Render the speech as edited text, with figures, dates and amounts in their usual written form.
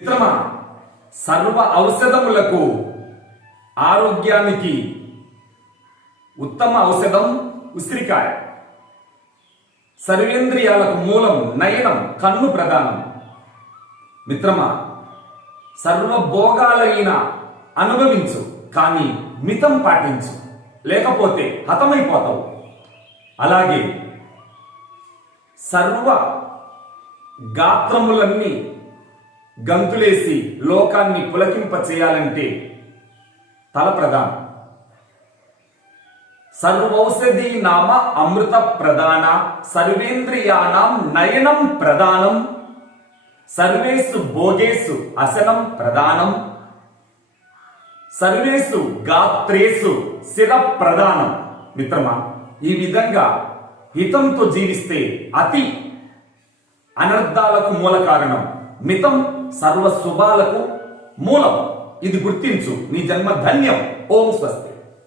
మిత్రమా, సర్వ ఔషధములకు ఆరోగ్యానికి ఉత్తమ ఔషధం ఉసిరికాయ. సర్వేంద్రియాలకు మూలం నయనం, కన్ను ప్రధానం. మిత్రమా, సర్వభోగాలైన అనుభవించు, కానీ మితం పాటించు, లేకపోతే హతమైపోతావు. అలాగే సర్వ గాత్రములన్నీ గంతులేసి లోకాన్ని పులకింప చేయాలంటే తల ప్రధానం. సర్వౌషధి నామ అమృత ప్రధాన, సర్వేంద్రియాణం నయనం ప్రధానం, సర్వేషు భోగేషు అసనం ప్రధానం, సర్వేషు గాత్రేషు శిర ప్రధానం. మిత్రమా, ఈ విధంగా హితంతో జీవిస్తే అతి అనర్థాలకు మూల కారణం, మితం సర్వ శుభాలకు మూలం. ఇది గుర్తించు, నీ జన్మ ధన్యం. ఓం స్వస్తి.